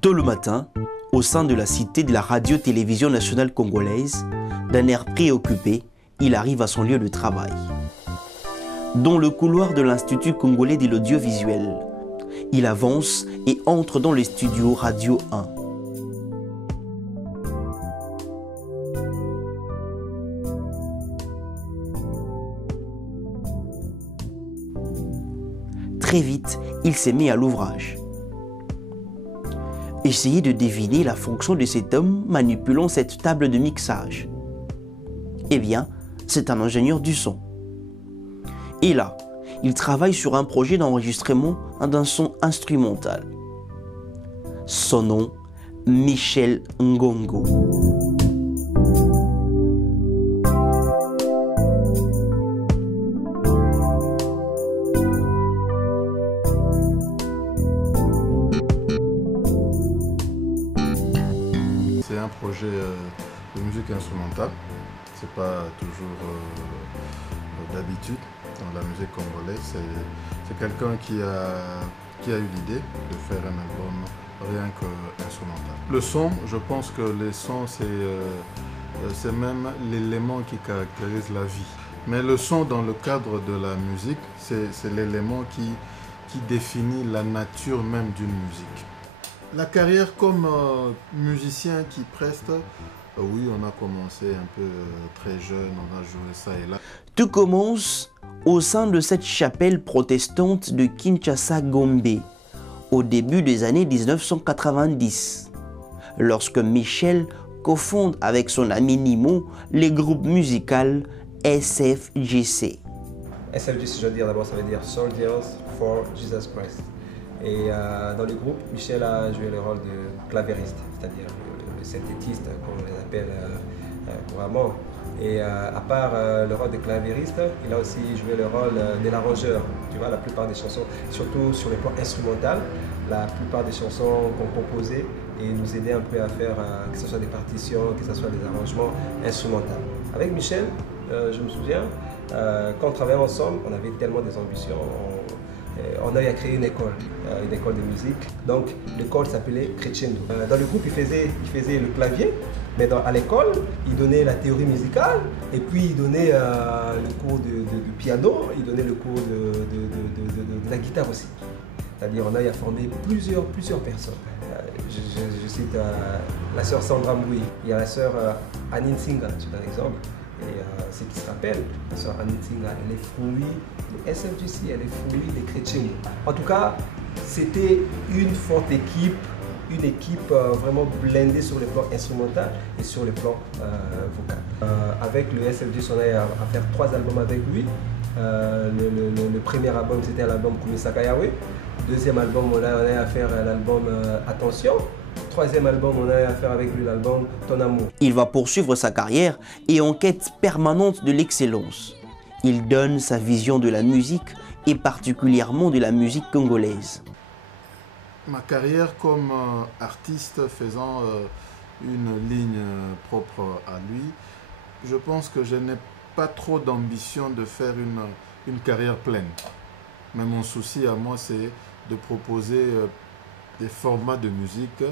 Tôt le matin, au sein de la cité de la radio-télévision nationale congolaise, d'un air préoccupé, il arrive à son lieu de travail. Dans le couloir de l'Institut congolais de l'audiovisuel, il avance et entre dans le studio Radio 1. Très vite, il s'est mis à l'ouvrage. Essayez de deviner la fonction de cet homme manipulant cette table de mixage. Eh bien, c'est un ingénieur du son. Et là, il travaille sur un projet d'enregistrement d'un son instrumental. Son nom, Michel Ngongo. C'est un projet de musique instrumentale. C'est pas toujours d'habitude dans la musique congolaise. C'est quelqu'un qui a eu l'idée de faire un album rien qu'instrumental. Le son, je pense que le son c'est même l'élément qui caractérise la vie. Mais le son dans le cadre de la musique, c'est l'élément qui définit la nature même d'une musique. La carrière comme musicien qui preste, oui, on a commencé un peu très jeune, on a joué ça et là. Tout commence au sein de cette chapelle protestante de Kinshasa-Gombe, au début des années 1990, lorsque Michel cofonde avec son ami Nimo les groupes musicaux SFJC. SFJC, je veux dire d'abord, ça veut dire Soldiers for Jesus Christ. Et dans le groupe, Michel a joué le rôle de clavieriste, c'est-à-dire le synthétiste, comme on les appelle couramment. Et à part le rôle de clavieriste, il a aussi joué le rôle de l'arrangeur. Tu vois, la plupart des chansons, surtout sur le plan instrumental, la plupart des chansons qu'on composait et nous aidait un peu à faire, que ce soit des partitions, que ce soit des arrangements instrumentaux. Avec Michel, je me souviens, quand on travaillait ensemble, on avait tellement des ambitions. On a eu à créer une école de musique. Donc l'école s'appelait Crescendo. Dans le groupe, il faisait le clavier, mais à l'école, il donnait la théorie musicale et puis il donnait le cours de piano, il donnait le cours de la guitare aussi. C'est-à-dire on a eu à former plusieurs personnes. Je cite la sœur Sandra Mboui, il y a la sœur Anine Singa, c'est un exemple. Et ceux qui se rappellent, la sœur Anine Singa, elle est fruit de SFJC, elle est fruit des chrétiens. En tout cas, c'était une forte équipe, une équipe vraiment blindée sur le plan instrumental et sur le plan vocal. Avec le SFJC, on a eu à faire 3 albums avec lui. Le premier album, c'était l'album Kumisaka Yawe. Deuxième album, on a eu à faire l'album Attention. Troisième album, on a eu à faire avec lui l'album Ton Amour. Il va poursuivre sa carrière et en quête permanente de l'excellence. Il donne sa vision de la musique et particulièrement de la musique congolaise. Ma carrière comme artiste faisant une ligne propre à lui, je pense que je n'ai pas trop d'ambition de faire une carrière pleine. Mais mon souci à moi, c'est de proposer des formats de musique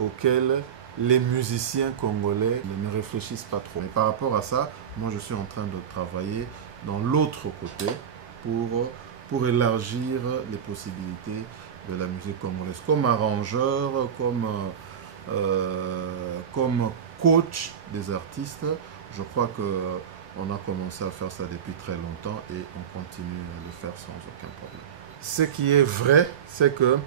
auxquels les musiciens congolais ne réfléchissent pas trop. Et par rapport à ça, moi je suis en train de travailler dans l'autre côté pour élargir les possibilités de la musique congolaise. Comme arrangeur, comme coach des artistes, je crois qu'on a commencé à faire ça depuis très longtemps et on continue à le faire sans aucun problème. Ce qui est vrai, c'est que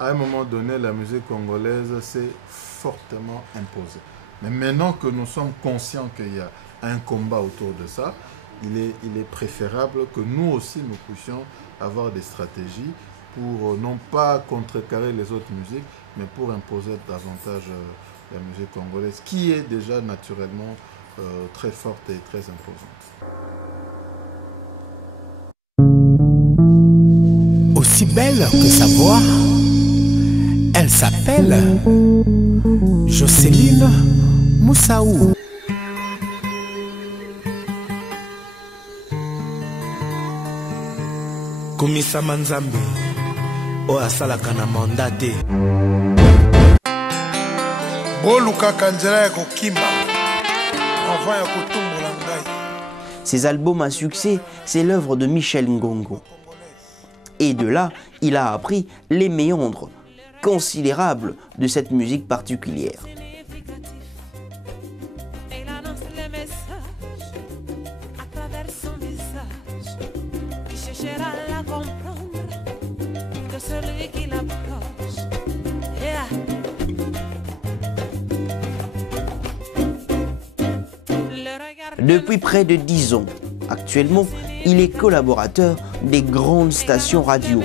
à un moment donné, la musique congolaise s'est fortement imposée. Mais maintenant que nous sommes conscients qu'il y a un combat autour de ça, il est préférable que nous aussi, nous puissions avoir des stratégies pour non pas contrecarrer les autres musiques, mais pour imposer davantage la musique congolaise, qui est déjà naturellement très forte et très imposante. Aussi belle que sa voix, elle s'appelle Jocelyne Moussaou. Komisa Manzambe, o asalaka na mandate. Ces albums à succès, c'est l'œuvre de Michel Ngongo. Et de là, il a appris les méandres considérables de cette musique particulière. Depuis près de 10 ans, actuellement, il est collaborateur des grandes stations radio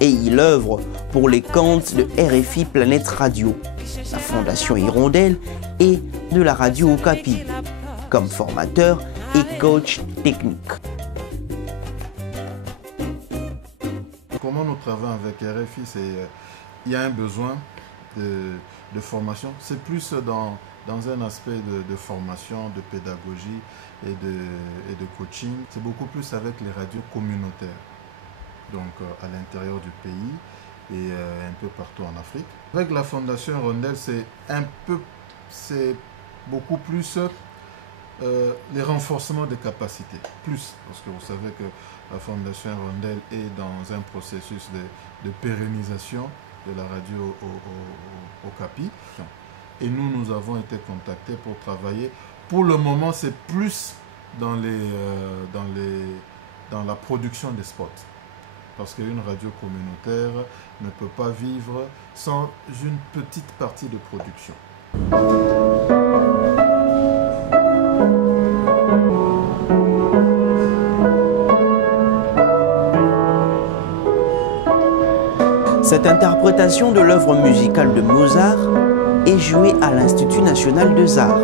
et il œuvre pour les comptes de RFI Planète Radio, la Fondation Hirondelle et de la radio Okapi, comme formateur et coach technique. Comment nous travaillons avec RFI, il y a un besoin de formation. C'est plus dans un aspect de formation, de pédagogie et de coaching. C'est beaucoup plus avec les radios communautaires, donc à l'intérieur du pays et un peu partout en Afrique. Avec la Fondation Hirondelle, c'est beaucoup plus les renforcements des capacités. Parce que vous savez que la Fondation Hirondelle est dans un processus de pérennisation de la radio Okapi. Et nous avons été contactés pour travailler. Pour le moment, c'est plus dans la production des spots. Parce qu'une radio communautaire ne peut pas vivre sans une petite partie de production. Cette interprétation de l'œuvre musicale de Mozart est jouée à l'Institut national des arts.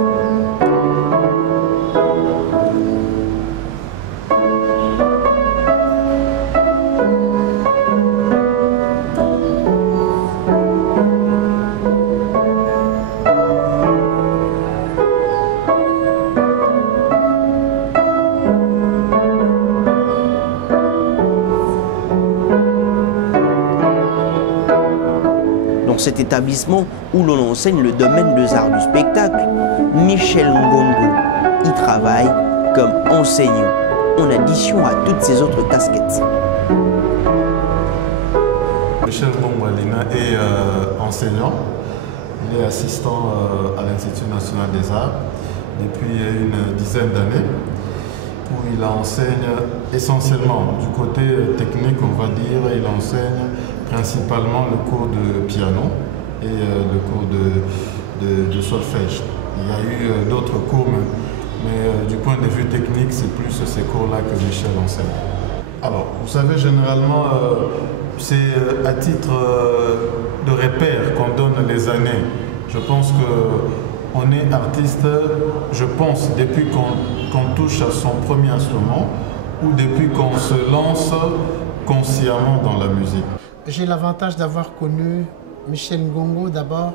Dans cet établissement où l'on enseigne le domaine des arts du spectacle, Michel Ngongo y travaille comme enseignant, en addition à toutes ses autres casquettes. Michel Ngongo est enseignant, il est assistant à l'Institut national des arts depuis une dizaine d'années, où il enseigne essentiellement du côté technique, on va dire, il enseigne principalement le cours de piano et le cours de solfège. Il y a eu d'autres cours, mais du point de vue technique, c'est plus ces cours-là que Michel enseigne. Alors, vous savez, généralement, c'est à titre de repère qu'on donne les années. Je pense qu'on est artiste, je pense, depuis qu'on touche à son premier instrument ou depuis qu'on se lance consciemment dans la musique. J'ai l'avantage d'avoir connu Michel Ngongo d'abord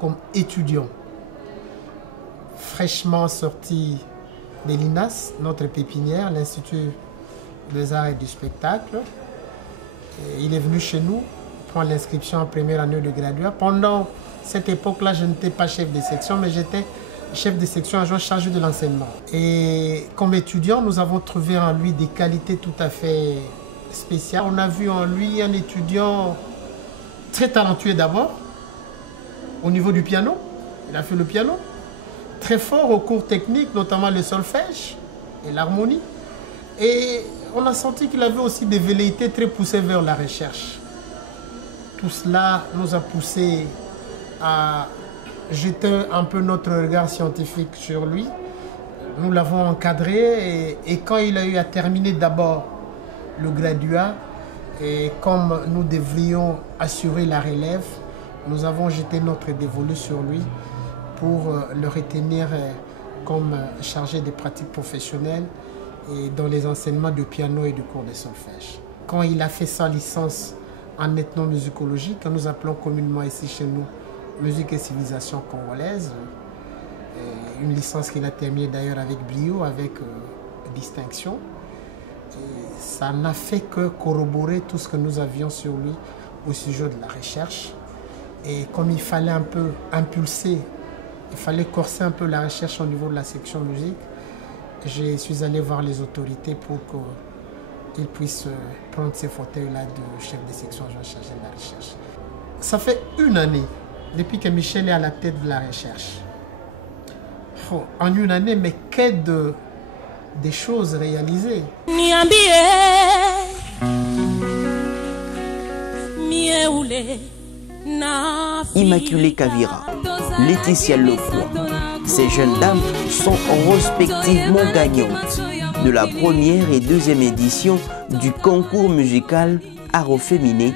comme étudiant, fraîchement sorti de l'INAS, notre pépinière, l'Institut des arts et du spectacle. Et il est venu chez nous prendre l'inscription en première année de graduat. Pendant cette époque-là, je n'étais pas chef de section, mais j'étais chef de section adjoint chargé de l'enseignement. Et comme étudiant, nous avons trouvé en lui des qualités tout à fait spéciales. On a vu en lui un étudiant très talentueux d'abord, au niveau du piano. Il a fait le piano. Très fort aux cours techniques, notamment le solfège et l'harmonie. Et on a senti qu'il avait aussi des velléités très poussées vers la recherche. Tout cela nous a poussé à jeter un peu notre regard scientifique sur lui. Nous l'avons encadré et quand il a eu à terminer d'abord le graduat, et comme nous devrions assurer la relève, nous avons jeté notre dévolu sur lui pour le retenir comme chargé des pratiques professionnelles et dans les enseignements de piano et de cours de solfège. Quand il a fait sa licence en ethnomusicologie, que nous appelons communément ici chez nous musique et civilisation congolaise, une licence qu'il a terminée d'ailleurs avec brio, avec distinction. Et ça n'a fait que corroborer tout ce que nous avions sur lui au sujet de la recherche. Et comme il fallait un peu impulser il fallait corser un peu la recherche au niveau de la section musique. Je suis allé voir les autorités pour qu'ils puissent prendre ces fauteuils-là de chef de section chargé de la recherche. Ça fait une année depuis que Michel est à la tête de la recherche. Oh, en une année, mais des choses réalisées. Immaculée Kavira, Laetitia Lefroy, ces jeunes dames sont respectivement gagnantes de la première et deuxième édition du concours musical Art féminin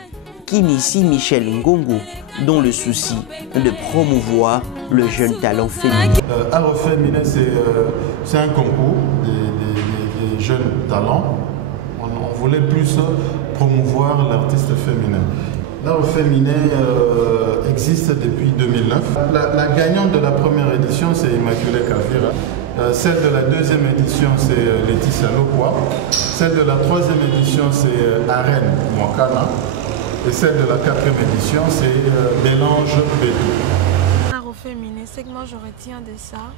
qu'initie Michel Ngongo, dont le souci de promouvoir le jeune talent féminin. Art féminin, c'est un concours des jeunes talents. On voulait plus promouvoir l'artiste féminin. L'art féminin existe depuis 2009. La gagnante de la première édition, c'est Immaculée Kavira. Celle de la deuxième édition, c'est Laetitia Lefroy. Celle de la troisième édition, c'est Arène Mwakana. Et celle de la quatrième édition, c'est Bélange Bédou. L'art féminin, ce que moi je retiens de ça,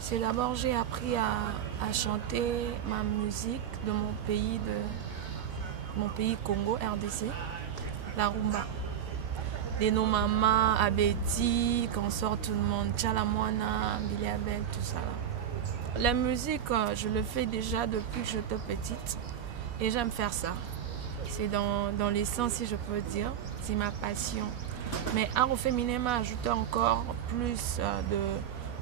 c'est d'abord j'ai appris à chanter ma musique de mon pays Congo, RDC, la rumba. Des noms maman, Abedi, qu'on sort tout le monde, Tchalamwana, Billy Abel, tout ça. La musique, je le fais déjà depuis que j'étais petite et j'aime faire ça. C'est dans l'essence, si je peux dire, c'est ma passion. Mais art féminin m'a ajouté encore plus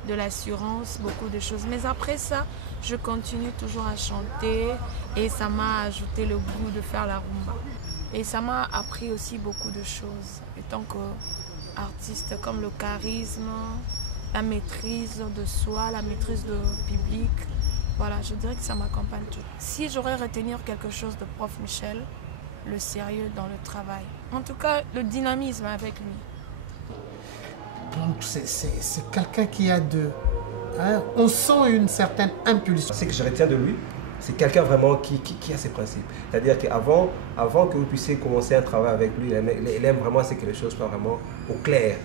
de l'assurance, beaucoup de choses. Mais après ça, je continue toujours à chanter et ça m'a ajouté le goût de faire la rumba. Et ça m'a appris aussi beaucoup de choses. En tant qu'artiste, comme le charisme, la maîtrise de soi, la maîtrise du public. Voilà, je dirais que ça m'accompagne tout. Si j'aurais retenir quelque chose de prof Michel, le sérieux dans le travail. En tout cas, le dynamisme avec lui. Donc c'est quelqu'un qui a on sent une certaine impulsion. Ce que je retiens de lui, c'est quelqu'un vraiment qui a ses principes. C'est-à-dire qu'avant que vous puissiez commencer un travail avec lui, il aime vraiment que les choses soient vraiment au clair.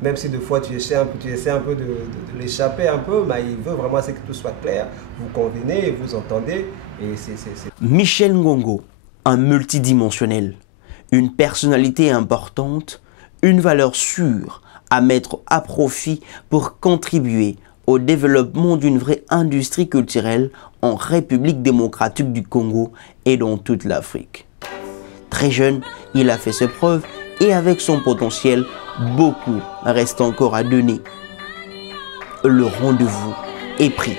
Même si des fois tu essaies un peu de l'échapper un peu, mais il veut vraiment que tout soit clair. Vous convenez, vous entendez. Et Michel Ngongo, un multidimensionnel, une personnalité importante, une valeur sûre à mettre à profit pour contribuer au développement d'une vraie industrie culturelle en République démocratique du Congo et dans toute l'Afrique. Très jeune, il a fait ses preuves et avec son potentiel, beaucoup reste encore à donner. Le rendez-vous est pris.